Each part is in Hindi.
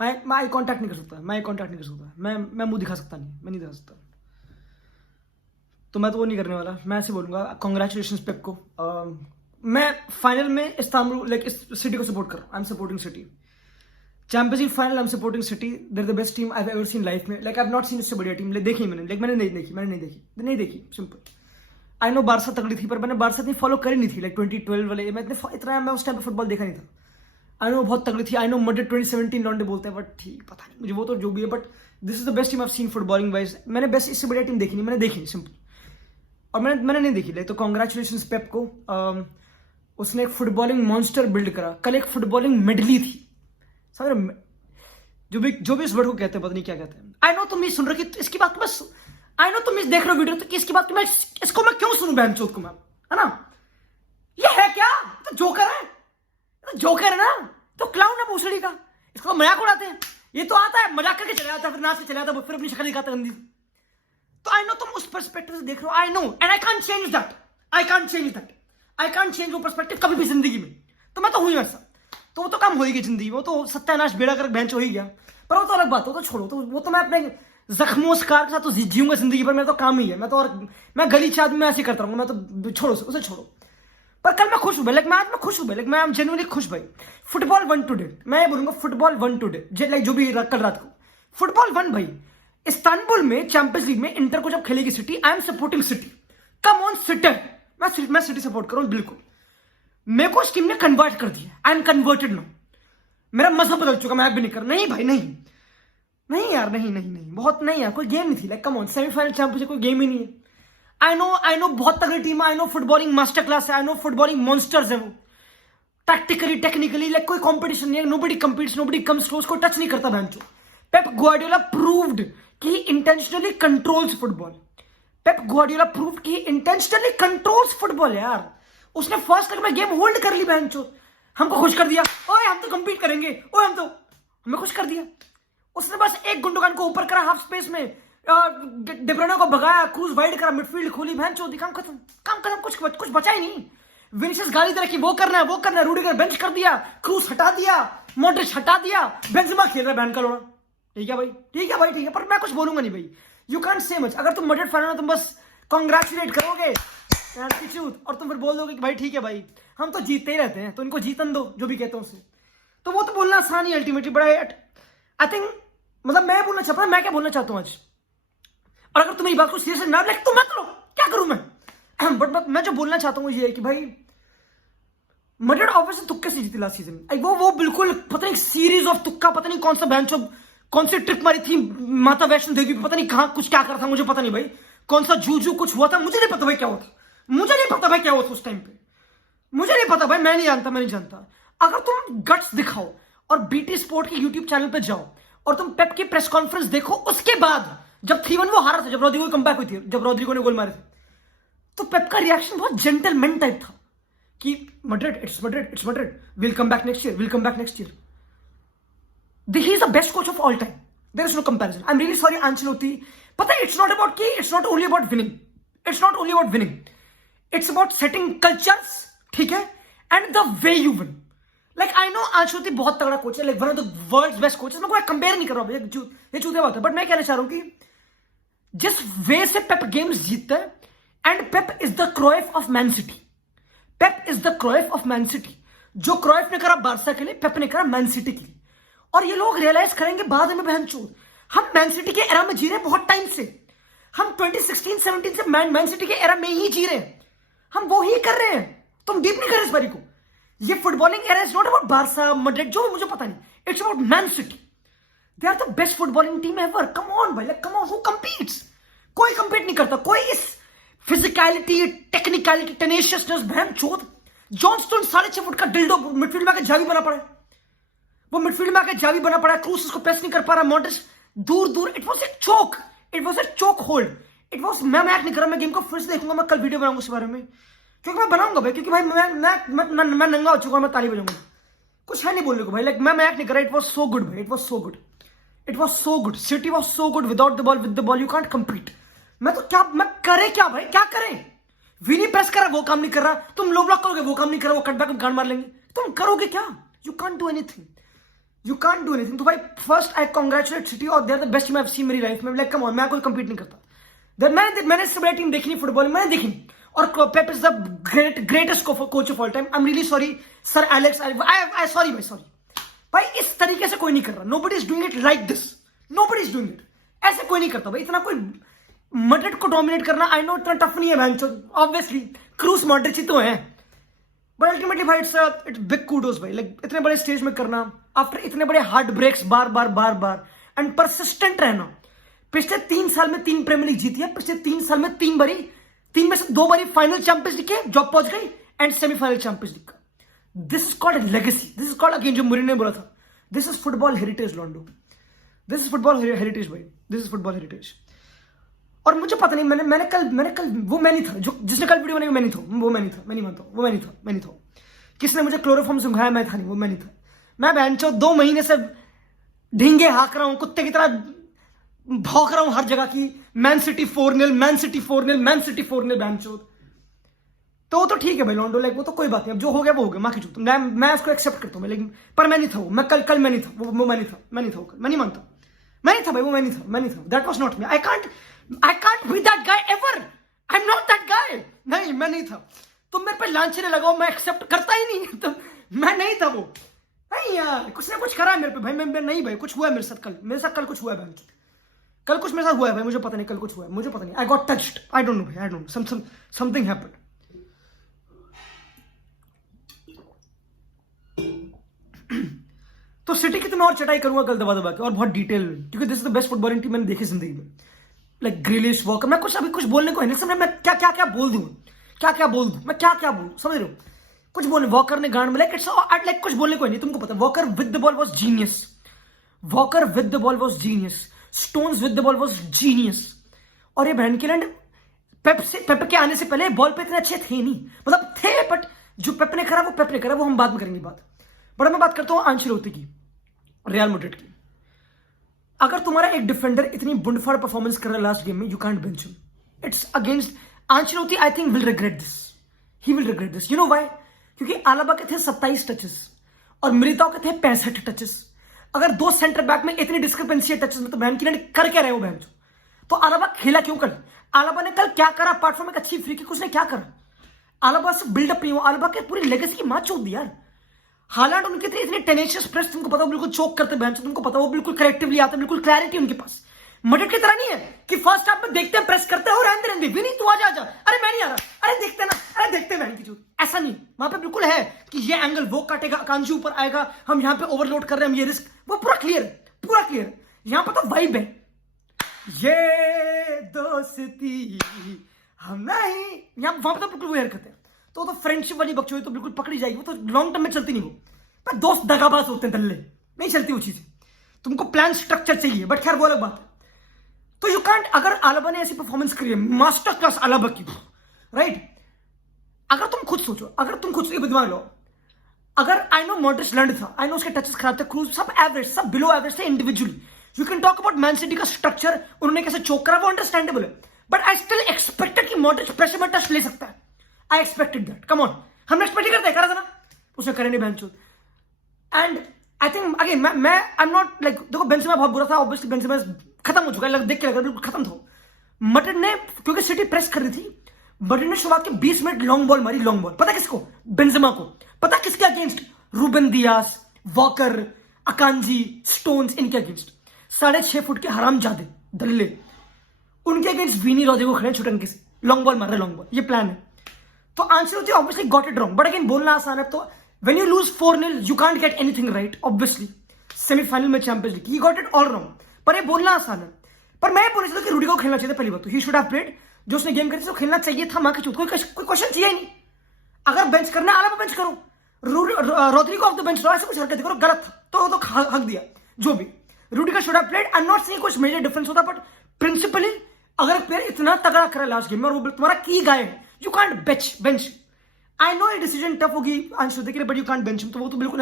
मैं आई कॉन्टैक्ट नहीं कर सकता, मैं मुंह दिखा सकता नहीं, मैं नहीं दिखा सकता। तो मैं तो वो नहीं करने वाला, मैं ऐसे बोलूंगा कॉन्ग्रेचुलेशन पेप को। मैं फाइनल में इस्तांबुल लाइक इस सिटी को सपोर्ट कर रहा हूँ। I am supporting City. Champions League final I am supporting City. They're the best team I have ever seen life में। Like I have not seen इससे बढ़िया टीम देखी मैंने नहीं देखी सिंपल। आई नो बारसा तगड़ी थी, पर मैंने बारसा इतनी फॉलो करी नहीं थी। लाइक 2012 वाले मैं इतना मैं उस टाइम पे फुटबॉल देखा नहीं था। आई नो बहुत तगड़ी थी। आई नो मड्रिड 2017 लॉन्डे बोलते हैं, बट ठीक पता नहीं मुझे, वो तो जो भी है, but this is the best team I have scene footballing wise. मैंने बेस्ट इससे बढ़िया टीम देखी नहीं, मैंने देखी नहीं सिंपल। और मैंने नहीं देखी। लाइक तो कॉन्ग्रेचुलेशन पेप को। उसने एक फुटबॉलिंग मॉन्स्टर बिल्ड करा। कल एक फुटबॉलिंग मेडली थी, समझ रहे? जो भी इस वर्ड को कहते हैं, पता नहीं क्या कहते हैं। आई नो तुम ये सुन रहे कि इसकी बात बस, आई नो तुम इस देख रहे हो वीडियो, तो कि इसकी बात मैं इसको मैं क्यों सुनूं बहन चोद को मैं, है ना? ये है क्या? तो जोकर है, तो जोकर है ना, तो क्लाउन है भोसड़ी का। इसको तो मजाक उड़ाते हैं। ये तो आता है मजाक करके चला जाता है, फिर नाच के चला जाता है, फिर अपनी शक्ल दिखाता है गंदी। तो आई नो तुम उस पर्सपेक्टिव से देख रहे हो। I know and I can't change that. I can't change वो पर्सपेक्टिव कभी भी जिंदगी में। तो मैं तो हुई वैसा, तो वो तो काम हो ही गई जिंदगी में। वो तो सत्यानाश बेड़ा कर बेंच हो ही गया। पर वो तो अलग बात है, वो तो छोड़ो। तो वो तो मैं अपने जख्मों स्कार के साथ तो जीऊंगा जिंदगी पर। मेरा तो काम ही है। मैं गली चाद में ऐसे करता रहूंगा। मैं तो छोड़ो उसे छोड़ो। पर कल मैं खुश हूं भाई। लाइक मैं आज मैं खुश हूं भाई। लाइक मैं जेन्युइनली खुश भाई। Football one today. मैं ये बोलूंगा फुटबॉल वन टुडे। लाइक जो भी कल रात को फुटबॉल वन भाई। इस्तांबुल में चैंपियंस लीग में इंटर को जब खेलेगी city, I am supporting city. Come on city. मैं सिटी सपोर्ट करूं बिल्कुल। मेरे को इस टीम ने कन्वर्ट कर दिया। I am converted now. मेरा मजहब बदल चुका। मैं भी नहीं कर, नहीं भाई नहीं, नहीं यार, नहीं बहुत नहीं यार। कोई गेम नहीं थी। Like come on, semifinal championship कोई गेम ही नहीं है। आई नो बहुत तगड़ी टीम है। I know footballing master class है। आई नो फुटबॉलिंग मॉन्स्टर्स है वो। टैक्टिकली टेक्निकली लाइक कोई कंपटीशन नहीं है। Nobody competes, nobody comes close, को टच नहीं करता भैंचो। पेप ग्वार्डियोला प्रूव्ड कि intentionally controls football. Pep Guardiola proved कि इंटेंशनली कंट्रोल्स फुटबॉल यार। उसने फर्स्ट तक में गेम होल्ड कर ली भैंचो। हमको खुश कर दिया। ओए हम तो कंपीट करेंगे। ओए हम तो, हमें खुश कर दिया। उसने बस एक गुंडोगान को ऊपर करा हाफ स्पेस में, डे ब्रुयने को भगाया, क्रूज वाइड करा, मिडफील्ड खोली, भैंस चोदी, काम खत्म। कुछ बचा ही नहीं। विनिसियस गाली दे रखी, वो करना है। रूडिगर बेंच कर दिया, क्रूज हटा दिया, मॉड्रिच हटा दिया, बेंजेमा खेल रहा है बहन का लोड़ा। ठीक है भाई। पर मैं कुछ बोलूंगा नहीं भाई। You can't say much. अगर तुम मड्रिड फैन हो तुम बस कॉन्ग्रेचुलेट करोगे और तुम फिर बोल दोगे कि भाई ठीक है भाई, हम तो जीतते ही रहते हैं, तो इनको जीतन दो, जो भी कहते हैं उससे। तो वो तो बोलना आसान ही अल्टीमेटली, बड़ा आई थिंक, मतलब मैं बोलना चाहता हूं, मैं क्या बोलना चाहता हूं आज। और अगर तुम मेरी बात को सीरियस ना लाइक तो मत लो, क्या करूं मैं। बट मैं जो बोलना चाहता हूं ये है कि भाई मड्रिड ऑब्वियसली तुक्के से जीती लास्ट सीजन। वो बिल्कुल पता नहीं सीरीज ऑफ तुक्का, पता नहीं कौन सा बैंच, कौन सी ट्रिप मारी थी माता वैष्णो देवी, पता नहीं कहां कुछ क्या करा था, मुझे पता नहीं भाई। कौन सा जूजू कुछ हुआ था, मुझे नहीं पता भाई क्या हुआ था। मुझे नहीं पता भाई क्या हुआ था उस टाइम पे। मुझे नहीं पता भाई, मैं नहीं जानता। अगर तुम गट्स दिखाओ और बीटी स्पोर्ट के यूट्यूब चैनल पे जाओ और तुम पेप की प्रेस कॉन्फ्रेंस देखो, उसके बाद जब 3-1 वो हारा था, जब रॉड्रिगो की कमबैक हुई थी, जब रॉड्रिगो ने गोल मारे थे, तो पेप का रिएक्शन बहुत जेंटलमैन टाइप था कि Madrid, it's Madrid, will come back next year. He is the best coach of all time. There is no comparison. I am really sorry Ancelotti. पता है it's not only about winning. It's about setting cultures, ठीक है, and the way you win. Like I know Ancelotti बहुत तगड़ा कोच है, like one of the world's best coaches. मैं कोई कंपेयर नहीं कर रहा हूं, ये चूतिया बात है। बट मैं कहना चाह रहा हूं कि जिस वे से पेप गेम्स जीतता है, and Pep is the Cruyff of Man City. जो क्रोएफ ने करा बारसा के लिए, पेप ने करा मैन सिटी के लिए। और ये लोग रियलाइज करेंगे बाद में, बहनचोद, हम मैन सिटी के एरा में जी रहे हैं बहुत टाइम से। हम 2016-17 से मैन सिटी के एरा में ही जी रहे हैं। हम वो ही कर रहे हैं। तुम डीप नहीं कर रहे इस बारी को। ये footballing era is not about Barca, Madrid, जो मुझे पता नहीं। It's about Man City. They are the best footballing team ever. Come on भाई, कम ऑन, हु कंपीट्स? कोई कंपीट नहीं करता। कोई इस फिजिकलिटी, टेक्निकलिटी, टेनेशियसनेस, बहनचोद, जॉन स्टोन 6.5 फुट का डिल्डो मिडफील्ड में आके जावी बना पड़ा है। वो मिडफील्ड में आके जावी बना पड़ा है। क्रूस उसको प्रेस नहीं कर पा रहा, मॉड्रिच दूर। It was a choke hold. मैं नहीं कर रहा। मैं गेम को फिर से देखूंगा। मैं कल वीडियो बनाऊंगा उस बारे में, क्योंकि मैं बनाऊंगा भाई। क्योंकि भाई मैं नंगा हो चुका हूं। मैं ताली बजाऊंगा। कुछ है नहीं बोलने को भाई। लाइक मैं नहीं कर रहा। इट वाज सो गुड भाई। It was so good. City was so good without the ball, with the ball you can't compete. मैं करे क्या भाई, क्या करें? विनी प्रेस कर रहा, वो काम नहीं कर रहा। तुम लो ब्लॉक करोगे, वो काम नहीं कर रहा। वो कटबैक में गांड मार लेंगे। तुम करोगे क्या? You can't do anything. You can't do anything. तो भाई फर्स्ट आई कांग्रेचुलेट सिटी और they are the best team I have seen मेरी लाइफ में। लाइक कम ऑन, मैं कोई कंपीट नहीं करता। मैंने इससे बड़ी टीम देखी नहीं फुटबॉल में, मैंने देखी नहीं। और Pep is the greatest coach of all time. I am really sorry sir Alex, I sorry भाई, सॉरी भाई। इस तरीके से कोई नहीं कर रहा। Nobody is doing it like this, nobody is doing it. ऐसे कोई नहीं करता भाई, इतना कोई मड्रिड को डोमिनेट करना। आई नो इतना टफ नहीं है भैंचो, ऑब्वियसली क्रूस मॉड्रिच ही तो है, बट अल्टीमेटली भाई इट्स बिग कूडोस भाई। लाइक इतने बड़े स्टेज में करना आफ्टर इतने बड़े हार्ट ब्रेक्स, बार बार बार बार, एंड परसिस्टेंट रहना। पिछले 3 साल में 3 प्रीमियर लीग जीती है, पिछले 3 साल में 3 में से 2 बारी फाइनल चैंपियंस लीग के जॉब पहुंच गई एंड सेमीफाइनल चैंपियंस लीग का। This is called legacy, this is called, again जो मुरीन ने बोला था, दिस इज फुटबॉल हेरिटेज लॉन्डो, दिस इज फुटबॉल हेरिटेज भाई, दिस इज फुटबॉल हेरिटेज। और मुझे पता नहीं, मैंने कल वो मैं नहीं था, जो जिसने कल वीडियो बनाई मैं नहीं था, वो मैं नहीं था, मैं नहीं मानता, वो मैं नहीं था। किसने मुझे क्लोरोफॉर्म सुंघाया, मैं था नहीं, वो मैं नहीं था। मैं बहनचो 2 महीने से ढींगे हाँक रहा हूं, कुत्ते की तरह भौंक रहा हूं हर जगह की, man city 4-0, man city 4-0, man city 4-0 बहनचो। तो वो तो ठीक है भाई लॉन्डो, लाइक वो तो कोई बात नहीं, अब जो हो गया वो हो गया, मां की चूत, मैं उसको एक्सेप्ट करता हूँ। लेकिन पर मैं नहीं था वो, मैं कल मैं नहीं था वो, मैं नहीं था, मैं नहीं था, मैं नहीं मानता, मैं नहीं था भाई, वो मैं नहीं था, that was not me. I can't be that guy ever, I am not that guy. नहीं, मैं नहीं था। तुम मेरे पे लांछने लगाओ, मैं एक्सेप्ट करता ही नहीं। तो मैं नहीं था वो, नहीं यार, कुछ ना कुछ करा है मेरे पे भाई। मैं नहीं भाई, कुछ हुआ है मेरे साथ कल कुछ हुआ है भाई, कल कुछ मेरे साथ हुआ है भाई, मुझे पता नहीं, कल कुछ हुआ है, मुझे पता नहीं। I got touched, I don't know भाई, I don't know, something happened. तो सिटी की तो मैं और चटाई करूंगा कल दबा दबा के, और बहुत डिटेल में, क्योंकि this is the best footballing team मैंने देखी जिंदगी में। लाइक ग्रिलिश, वॉकर, मैं कुछ अभी कुछ बोलने को है नहीं, समझ मैं क्या बोल दूं, क्या बोल दूं, मैं क्या बोलूं, समझ रहे हो? कुछ बोलने, वॉकर ने गांड में, लाइक इट्स लाइक कुछ बोलने को है नहीं, तुमको पता। Walker with the ball was genius, walker with the ball was genius, stones with the ball was genius. और ये बहन के लैंड पेप के आने से पहले बॉल पे इतने अच्छे थे नहीं, मतलब थे, बट जो पेप ने करा वो हम बाद में करेंगे बात। बट मैं बात करता हूं आंचेलोत्ती की, रियल मैड्रिड की। अगर तुम्हारा एक डिफेंडर इतनी बुंडफाड़ परफॉर्मेंस कर रहा है लास्ट गेम में, you can't bench him, it's against Ancelotti. I think will regret this, he will regret this. You know why? क्योंकि आलाबा के थे 27 टचेस और मिलिताओ के थे 65 टचेस। अगर 2 सेंटर बैक में इतनी डिस्क्रिपेंसी है टचेस में, तो बहन की लैंड कर क्या रहे हो बहन? तो आलाबा खेला क्यों कल? आलाबा ने कल क्या करा अपार्ट फ्रॉम एक अच्छी फ्री किक? उसने क्या करा? आलाबा से बिल्डअप नहीं हुआ, आलाबा के पूरी लेगेसी की मां चोद दी यार। हालांकि उनके थे इतने टेनेशियस प्रेस, तुमको पता, वो बिल्कुल चोक करते बहन, तुमको पता, वो बिल्कुल करेक्टिवली आते, बिल्कुल क्लैरिटी उनके पास। मैड्रिड की तरह नहीं है कि फर्स्ट हाफ में देखते हैं, प्रेस करते हैं और रहने विनी तू आ जा, अरे मैं नहीं आ रहा, अरे देखते ना, अरे देखते बहन की चूत, ऐसा नहीं। वहां पे बिल्कुल है कि ये एंगल वो काटेगा, कांजी ऊपर आएगा, हम यहाँ पे ओवरलोड कर रहे हैं, हम ये रिस्क, वो पूरा क्लियर। यहाँ पे तो वाइब है, ये दोस्ती हम नहीं, यहाँ वहां पे तो बिल्कुल वो हरकत है। तो फ्रेंडशिप वाली बकचोदी तो बिल्कुल पकड़ी जाएगी, वो तो लॉन्ग टर्म में चलती नहीं। वो पर दोस्त दगाबाज होते हैं, दल्ले नहीं चलती वो चीजें। तुमको प्लान स्ट्रक्चर चाहिए, बट खैर वो अलग बात है। तो यू कांट, अगर आलाबा ने ऐसी परफॉर्मेंस करी है, मास्टर क्लास आलाबा की, राइट? अगर तुम खुद सोचो, दिमाग लो, अगर आई नो मॉड्रिच लंड था, आई नो उसके टचेस खराब थे, क्रूज सब एवरेज, सब बिलो एवरेज थे individually. You can talk about Man city का स्ट्रक्चर, उन्होंने कैसे चोक करा, वो अंडरस्टैंडेबल है। बट आई स्टिल एक्सपेक्टेड कि मॉड्रिच प्रेशर में टच ले सकता है। I expected that, come on, हमने एक्सपेक्ट करते करा था ना, उसने करे नहीं बेंचो। एंड आई थिंक अगेन मैं आई एम नॉट लाइक, देखो बेंजेमा बहुत बुरा था, ऑब्वियसली बेंजेमा खत्म हो चुका है, देख के लगा बिल्कुल खत्म था। मैड्रिड ने, क्योंकि सिटी प्रेस कर रही थी, मैड्रिड ने शुरुआत के 20 मिनट लॉन्ग बॉल मारी, लॉन्ग बॉल, पता किसको? बेंजेमा को। पता किसके against? Ruben Dias, Walker, Akanji, Stones, इनके अगेंस्ट। 6.5 फुट के हरामजादे दल्ले, उनके अगेंस्ट विनी रोड्रिगो खड़े छुटंके से, लॉन्ग बॉल मार रहे, लॉन्ग बॉल, ये प्लान है। तो answer obviously got it wrong, but again बोलना आसान है। तो when you lose 4-0 you can't get anything right, obviously. Semifinal में Champions League, he got it all wrong, पर ये बोलना आसान है। पर मैं बोल रहा था कि रूडी को खेलना चाहिए था, पहली बात तो ही शुड हैव प्लेड, जो उसने गेम करी तो खेलना चाहिए था, मां की चूत, कोई क्वेश्चन चाहिए ही नहीं। अगर बेंच करना है, आला बेंच करो, रोड्रिगो ऑफ द बेंच लो, ऐसे कुछ हरकत करो, गलत था तो हक दिया, जो भी। रूडी का should have played, I am not saying कुछ मेजर डिफरेंस होता, बट प्रिंसिपली अगर प्लेयर इतना तगड़ा करे लास्ट गेम में और वो तुम्हारा की गाय है, you can't bench. I know ये डिसीजन टफ होगी आंसर के लिए, बट यू कांट बेंच, तो वो तो बिल्कुल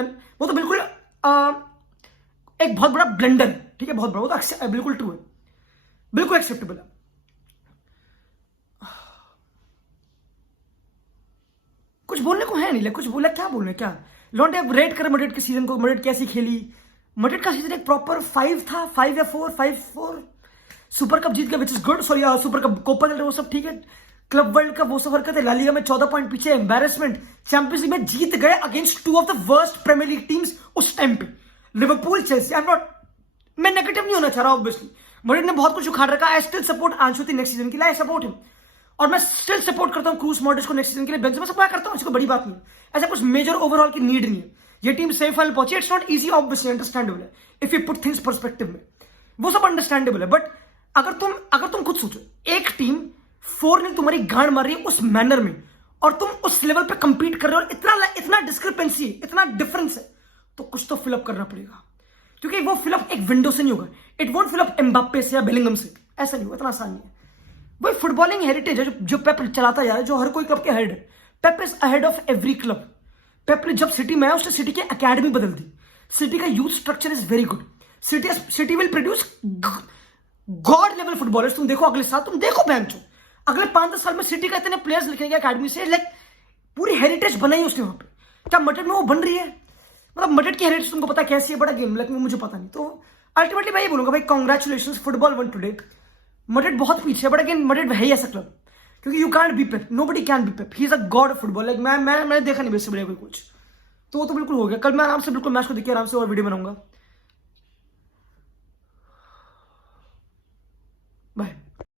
एक बहुत बड़ा ब्लंडर है, ठीक है, बहुत बड़ा, वो तो बिल्कुल ट्रू है, बिल्कुल एक्सेप्टेबल है। कुछ बोलने को है नहीं, कुछ बोला क्या बोलने, क्या लॉन्डे रेट कर मैड्रिड के सीजन को, मैड्रिड कैसी खेली, मैड्रिड का सीजन एक प्रॉपर 5 था, 5 या 4 सुपर कप जीत गया which is good, sorry super cup, Copa del Rey वो सब ठीक है, क्लब वर्ल्ड कप वो सब हरकत है, ला लीगा में 14 पॉइंट पीछे, एम्बैरेसमेंट, चैंपियंस लीग में जीत गए against 2 of the worst Premier League teams उस टाइम पे, Liverpool, Chelsea. I am not, मैं नेगेटिव नहीं होना चाह रहा ऑब्वियसली, मैड्रिड ने बहुत कुछ उखाड़ रखा। I still support Ancelotti next season के लिए, आई सपोर्ट हिम, और मैं स्टिल सपोर्ट करता हूं क्रूस मॉड्रिच को नेक्स्ट सीजन के लिए, बेंचेमा सप्लाई करता हूं, इसको बड़ी बात नहीं है, ऐसा कुछ मेजर ओवरऑल की नीड नहीं है। ये टीम सेमीफाइनल पहुंची, it's not easy, obviously understandable है if you put things perspective में, वो सब अंडरस्टैंडेबल है। बट अगर तुम खुद सोचो, एक टीम 4-0 तुम्हारी गांड मार रही है उस मैनर में, और तुम उस लेवल पे कंपीट कर रहे हो, और इतना डिस्क्रिपेंसी है, इतना डिफरेंस है, तो कुछ तो फिलअप करना पड़ेगा, क्योंकि वो फिलअप एक विंडो से नहीं होगा, इट वोंट फिलअप एम्बाप्पे से या बेलिंगम से, ऐसा नहीं होगा, इतना आसान नहीं है। वही फुटबॉलिंग हेरिटेज है जो पेप चलाता जा रहा है, जो हर कोई क्लब के हेड है। Pep is ahead of every club. Pep ने जब सिटी में आया उसने सिटी की एकेडमी बदल दी, सिटी का youth structure is very good, city will produce God level footballers. तुम देखो अगले साल, तुम देखो बेंचो, अगले 5-10 साल में सिटी का इतने प्लेयर्स लिखेंगे अकेडमी से, लाइक पूरी हेरिटेज बनाई उसने वहां पे। क्या मैड्रिड में वो बन रही है? मतलब मैड्रिड की हेरिटेज तुमको पता कैसी है, बड़ा गेम, लेकिन मुझे पता नहीं। तो अल्टीमेटली मैं ये बोलूंगा भाई, congratulations, football one today. Madrid बहुत पीछे है, बट अगेन मैड्रिड है ही ऐसा क्लब, क्योंकि you can't B Pep, nobody can be Pep, he is a God of football. Like मैंने देखा नहीं वैसे बढ़िया कोई कुछ, तो वो तो बिल्कुल हो गया। कल मैं आराम से बिल्कुल मैच को देख के आराम से और वीडियो बनाऊंगा।